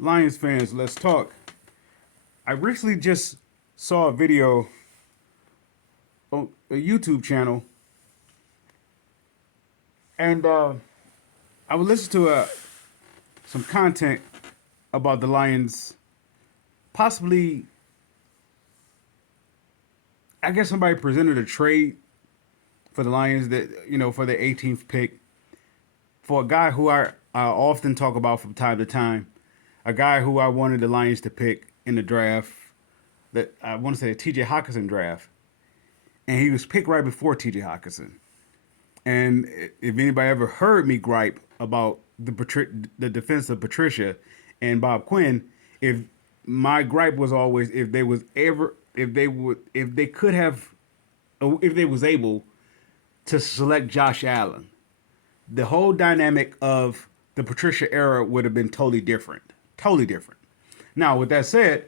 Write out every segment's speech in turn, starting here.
Lions fans, let's talk. I recently just saw a video on a YouTube channel, and I would listen to some content about the Lions. Possibly, I guess somebody presented a trade for the Lions that for the 18th pick for a guy who I often talk about from time to time, a guy who I wanted the Lions to pick in the draft. That I want to say the T.J. Hawkinson draft, and he was picked right before T.J. Hawkinson. And if anybody ever heard me gripe about the defense of Patricia and Bob Quinn, if my gripe was always if they was ever if they could have if they was able to select Josh Allen, the whole dynamic of the Patricia era would have been totally different. Totally different. Now, with that said,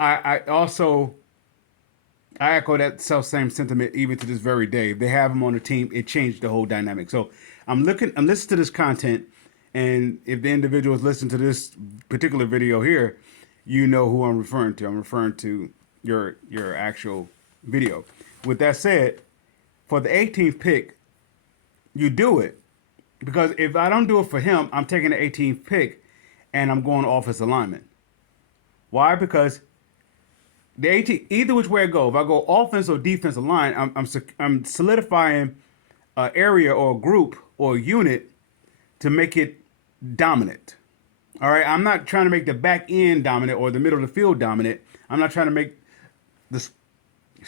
I also I echo that self same sentiment even to this very day. If they have him on the team, it changed the whole dynamic. So I'm listening to this content, and if the individuals listen to this particular video here, you know who I'm referring to. I'm referring to your actual video. With that said, for the 18th pick, you do it because if I don't do it for him, I'm taking the 18th pick, and I'm going offensive lineman. Why? Because the 18, either which way I go, if I go offense or defensive line, I'm solidifying an area or a group or a unit to make it dominant. All right, I'm not trying to make the back end dominant or the middle of the field dominant. I'm not trying to make the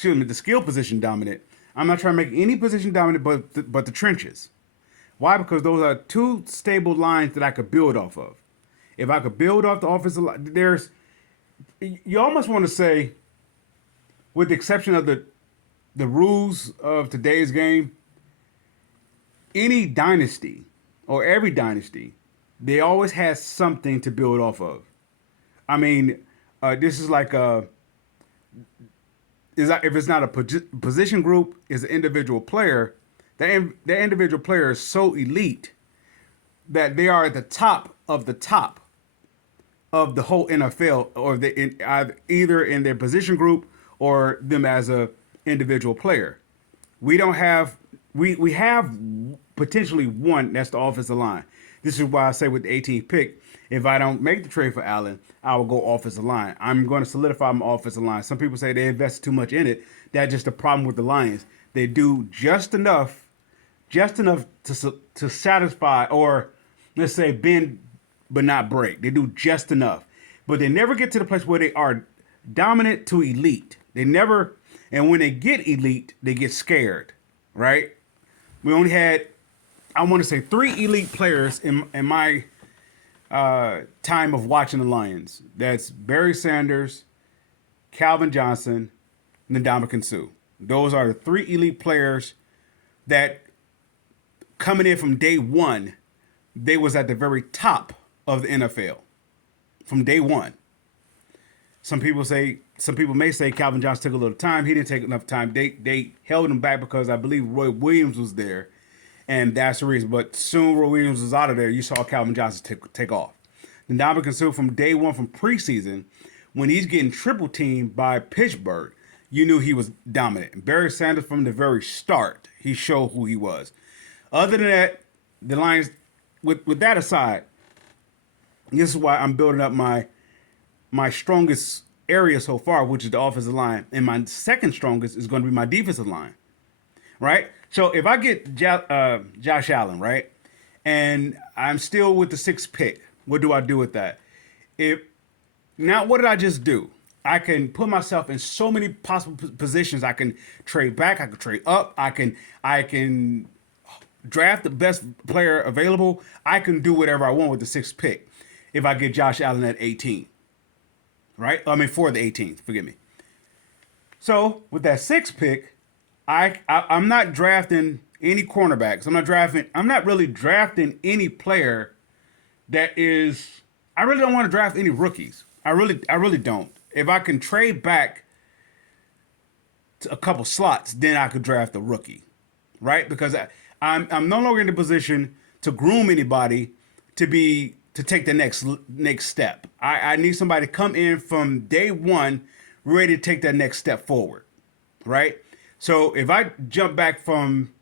the skill position dominant. I'm not trying to make any position dominant, but the trenches. Why? Because those are two stable lines that I could build off of. If I could build off the offensive line, you almost want to say, with the exception of the rules of today's game, any dynasty or every dynasty, they always has something to build off of. I mean, this is like if it's not a position group, it's an individual player. The individual player is so elite that they are at the top of the whole NFL, or either in their position group or them as a individual player. We don't have we have potentially one that's the offensive line. This is why I say with the 18th pick, if I don't make the trade for Allen, I will go offensive line. I'm going to solidify my offensive line. Some people say they invest too much in it. That's just the problem with the Lions. They do just enough to satisfy, or let's say bend but not break. They do just enough, but they never get to the place where they are dominant to elite. They never, and when they get elite, they get scared, right? We only had, I want to say, 3 elite players in my time of watching the Lions. That's Barry Sanders, Calvin Johnson, and Ndamukong Suh. Those are the 3 elite players that coming in from day one, they was at the very top of the NFL from day one. Some people may say Calvin Johnson took a little time. He didn't take enough time. They held him back because I believe Roy Williams was there, and that's the reason. But soon Roy Williams was out of there. You saw Calvin Johnson take off. Ndamukong Suh from day one, from preseason, when he's getting triple teamed by Pittsburgh, you knew he was dominant. Barry Sanders from the very start, he showed who he was. Other than that, the Lions, with that aside, this is why I'm building up my strongest area so far, which is the offensive line, and my second strongest is going to be my defensive line, right? So if I get Josh Allen, right, and I'm still with the 6th pick, what do I do with that? What did I just do? I can put myself in so many possible positions. I can trade back. I can trade up. I can draft the best player available. I can do whatever I want with the 6th pick if I get Josh Allen at 18, right? I mean, for the 18th, forgive me. So with that 6th pick, I'm not drafting any cornerbacks. I'm not really drafting any player that is. I really don't want to draft any rookies. I really don't. If I can trade back to a couple slots, then I could draft a rookie, right? Because I'm no longer in the position to groom anybody to to take the next step. I need somebody to come in from day one, ready to take that next step forward, right? So if I jump back from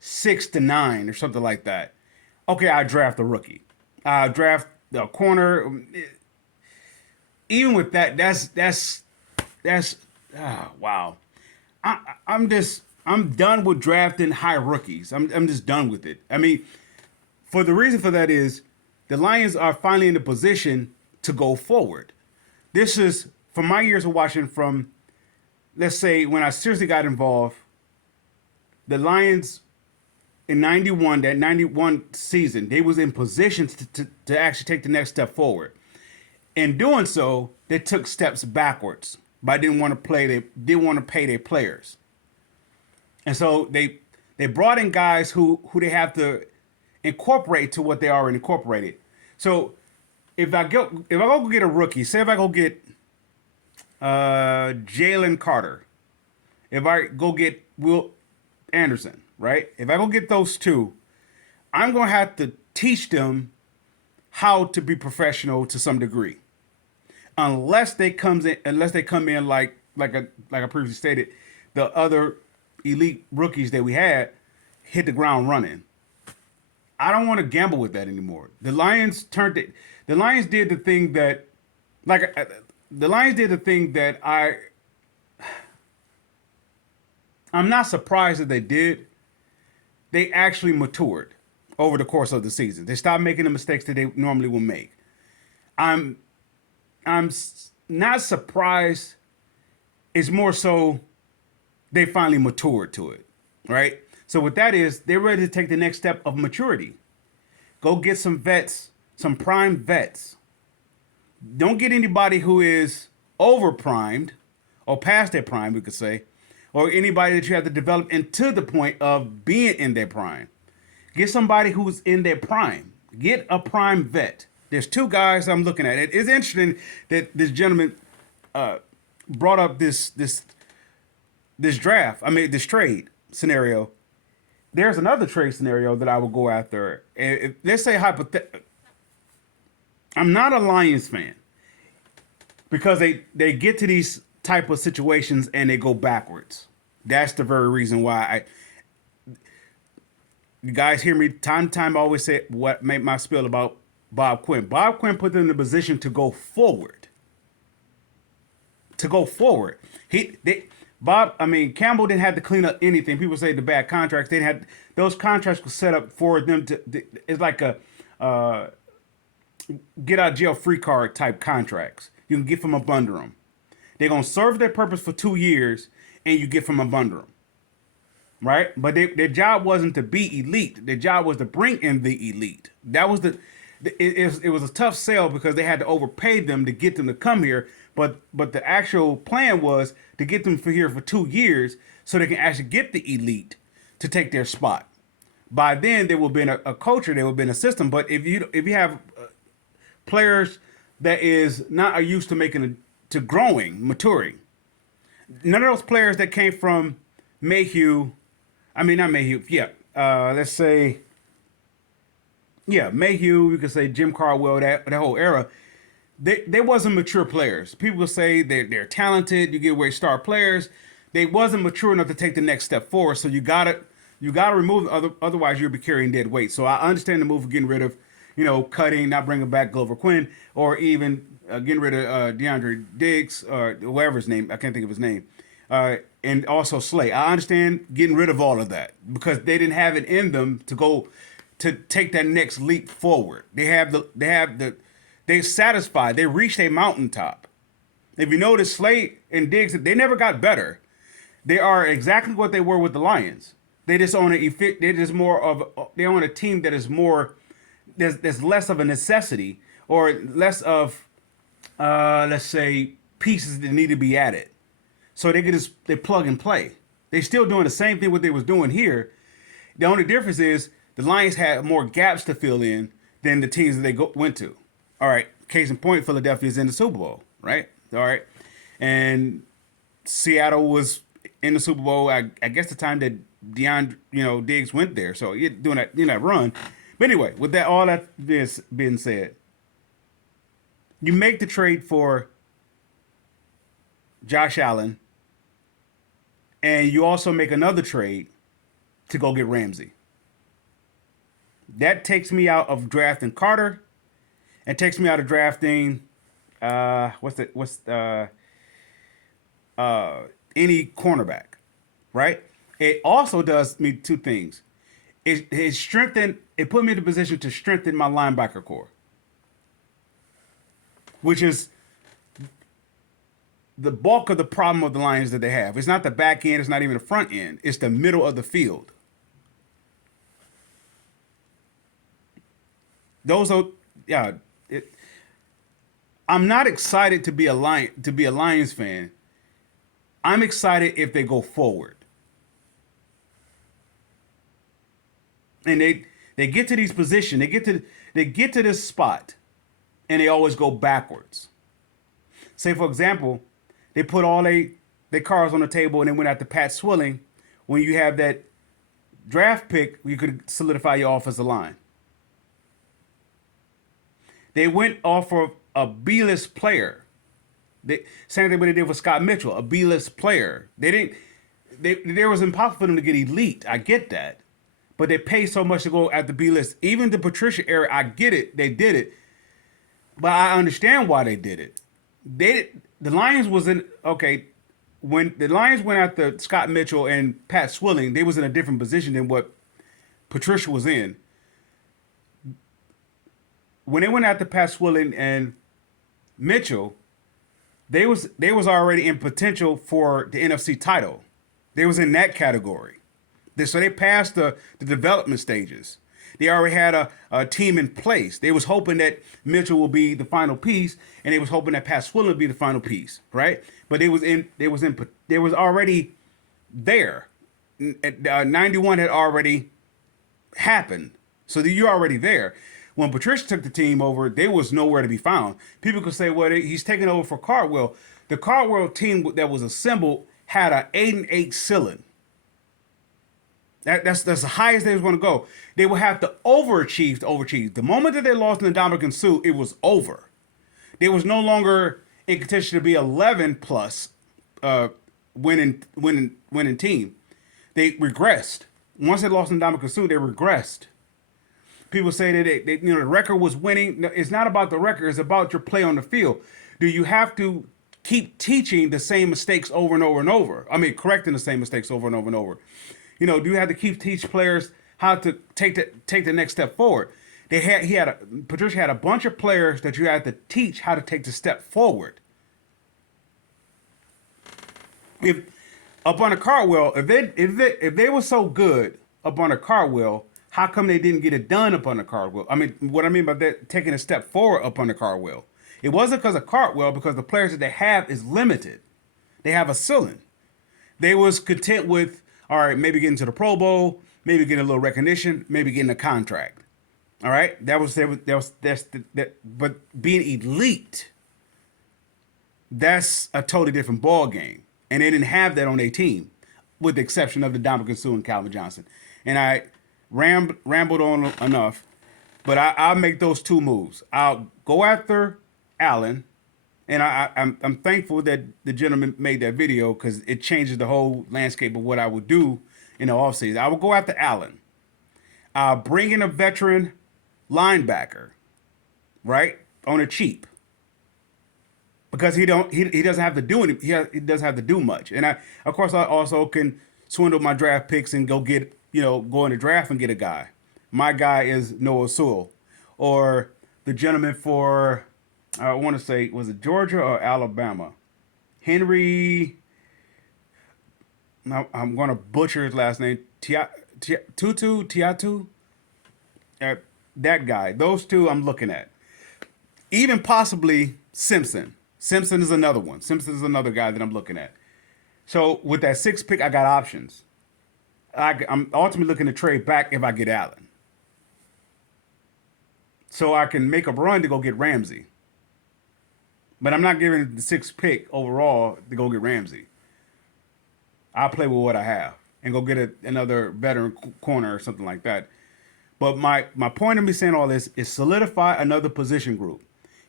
6 to 9 or something like that, okay, I draft a rookie. I draft a corner. Even with that, that's wow. I'm done with drafting high rookies. I'm just done with it. I mean, for the reason for that is the Lions are finally in a position to go forward. This is from my years of watching from, let's say, when I seriously got involved, the Lions in 91, that 91 season, they was in position to actually take the next step forward. In doing so, they took steps backwards, but didn't want to play. They didn't want to pay their players, and so they brought in guys who they have to incorporate to what they already incorporated. So if I go get a rookie, say if I go get Jalen Carter, if I go get Will Anderson, right? If I go get those two, I'm gonna have to teach them how to be professional to some degree. Unless they come in like I previously stated, the other elite rookies that we had hit the ground running. I don't want to gamble with that anymore. The Lions turned it. The Lions did the thing that, like, the Lions did the thing that I'm not surprised that they did. They actually matured over the course of the season. They stopped making the mistakes that they normally will make. I'm not surprised. It's more so they finally matured to it, right? So what that is, they're ready to take the next step of maturity. Go get some vets, some prime vets. Don't get anybody who is over primed or past their prime, we could say, or anybody that you have to develop into the point of being in their prime. Get somebody who's in their prime. Get a prime vet. There's two guys I'm looking at. It's interesting that this gentleman brought up this draft. I mean, this trade scenario. There's another trade scenario that I will go after. If, let's say I'm not a Lions fan because they get to these type of situations and they go backwards. That's the very reason why you guys hear me time to time. I always say what made my spiel about Bob Quinn. Bob Quinn put them in a position to go forward. To go forward. Campbell didn't have to clean up anything. People say the bad contracts. They had those contracts were set up for them to. It's like a get out of jail free card type contracts. You can get from up under them. They're gonna serve their purpose for 2 years, and you get from up under them. Right? But their job wasn't to be elite. Their job was to bring in the elite. That was it was a tough sell because they had to overpay them to get them to come here. But the actual plan was to get them for here for 2 years so they can actually get the elite to take their spot. By then, there will have been a culture, there will have been a system. But if you have players that is not used to growing, maturing, none of those players that came from Mayhew, not Mayhew, let's say, Mayhew, you could say Jim Caldwell, that whole era. They wasn't mature players. People say they're talented. You get away star players. They wasn't mature enough to take the next step forward. So you gotta remove otherwise you'll be carrying dead weight. So I understand the move of getting rid of, cutting, not bringing back Glover Quinn, or even getting rid of DeAndre Diggs or whatever his name. I can't think of his name. And also Slay. I understand getting rid of all of that because they didn't have it in them to go to take that next leap forward. They satisfied. They reached a mountaintop. If you notice, Slay and Diggs, they never got better. They are exactly what they were with the Lions. They just own they own a team that is more. There's less of a necessity or less of, let's say, pieces that need to be added. So they plug and play. They're still doing the same thing what they was doing here. The only difference is the Lions had more gaps to fill in than the teams that they went to. All right, case in point, Philadelphia is in the Super Bowl, right? All right, and Seattle was in the Super Bowl. I guess the time that Diggs went there, so you're doing that run. But anyway, with that all that being said, You make the trade for Josh Allen, and you also make another trade to go get Ramsey. That takes me out of drafting Carter and takes me out of drafting any cornerback, right? It also does me two things. It strengthened. It put me in a position to strengthen my linebacker core, which is the bulk of the problem of the Lions that they have. It's not the back end. It's not even the front end. It's the middle of the field. Those are, yeah. I'm not excited to be a Lions fan. I'm excited if they go forward. And they get to these positions, they get to this spot, and they always go backwards. Say for example, they put all their cards on the table and they went after Pat Swilling. When you have that draft pick, you could solidify your offensive line. They went off of a B-list player. Same thing what they did with Scott Mitchell, a B-list player. They didn't. There was impossible for them to get elite. I get that, but they pay so much to go at the B-list. Even the Patricia era, I get it. They did it, but I understand why they did it. The Lions was in okay when the Lions went after Scott Mitchell and Pat Swilling. They was in a different position than what Patricia was in. When they went after Pat Swilling and Mitchell, they was already in potential for the NFC title. They was in that category. So they passed the development stages. They already had a team in place. They was hoping that Mitchell will be the final piece, and they was hoping that Pat Swilling would be the final piece, right? But they was already there. 91 had already happened, so you're already there. When Patricia took the team over, there was nowhere to be found. People could say, well, he's taking over for Cardwell. The Cardwell team that was assembled had an 8-8 ceiling. That's the highest they was going to go. They would have to overachieve to overachieve. The moment that they lost in the Ndamukong Suh, it was over. They was no longer in contention to be 11 plus winning team. They regressed. Once they lost in Ndamukong Suh, they regressed. People say that the record was winning. It's not about the record. It's about your play on the field. Do you have to keep teaching the same mistakes over and over and over? I mean, correcting the same mistakes over and over and over. Do you have to teach players how to take the next step forward? Patricia had a bunch of players that you had to teach how to take the step forward. If up on a Cardwell, if they were so good up on a Cardwell, how come they didn't get it done up on the Cardwell? I mean, what I mean by that, taking a step forward up on the Cardwell. It wasn't because of Cardwell, because the players that they have is limited. They have a ceiling. They was content with, all right, maybe getting to the Pro Bowl, maybe getting a little recognition, maybe getting a contract. All right, but being elite, that's a totally different ball game, and they didn't have that on their team, with the exception of the Ndamukong Suh and Calvin Johnson. And I rambled on enough, but I'll make those two moves. I'll go after Allen, and I'm thankful that the gentleman made that video because it changes the whole landscape of what I would do in the offseason. I will go after Allen. I'll bring in a veteran linebacker, right, on a cheap, because he doesn't have to do any, he doesn't have to do much. And I also can swindle my draft picks and go get go in the draft and get a guy. My guy is Noah Sewell, or the gentleman for, I want to say, was it Georgia or Alabama? Henry, I'm going to butcher his last name, Tiatu. That guy. Those two I'm looking at. Even possibly Simpson. Simpson is another one. Simpson is another guy that I'm looking at. So with that 6th pick, I got options. I'm ultimately looking to trade back if I get Allen, so I can make a run to go get Ramsey. But I'm not giving the 6th pick overall to go get Ramsey. I'll play with what I have and go get another veteran corner or something like that. But my point of me saying all this is solidify another position group.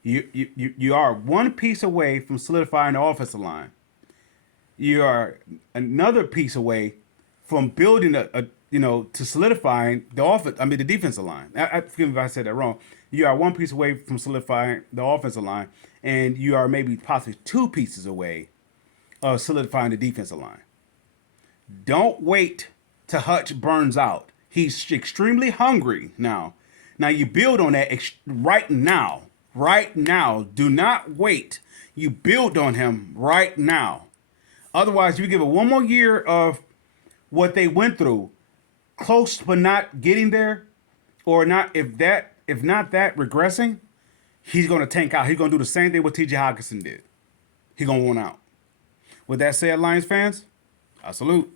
You are one piece away from solidifying the offensive line. You are another piece away from building a to solidifying the offense. I mean the defensive line. Forgive me if I said that wrong. You are one piece away from solidifying the offensive line, and you are maybe possibly two pieces away of solidifying the defensive line. Don't wait till Hutch burns out. He's extremely hungry now. Now you build on that right now. Right now. Do not wait. You build on him right now. Otherwise, you give it one more year of what they went through, close but not getting there, or not if not that regressing, he's gonna tank out. He's gonna do the same thing what T.J. Hockenson did. He's gonna want out. With that said, Lions fans, I salute.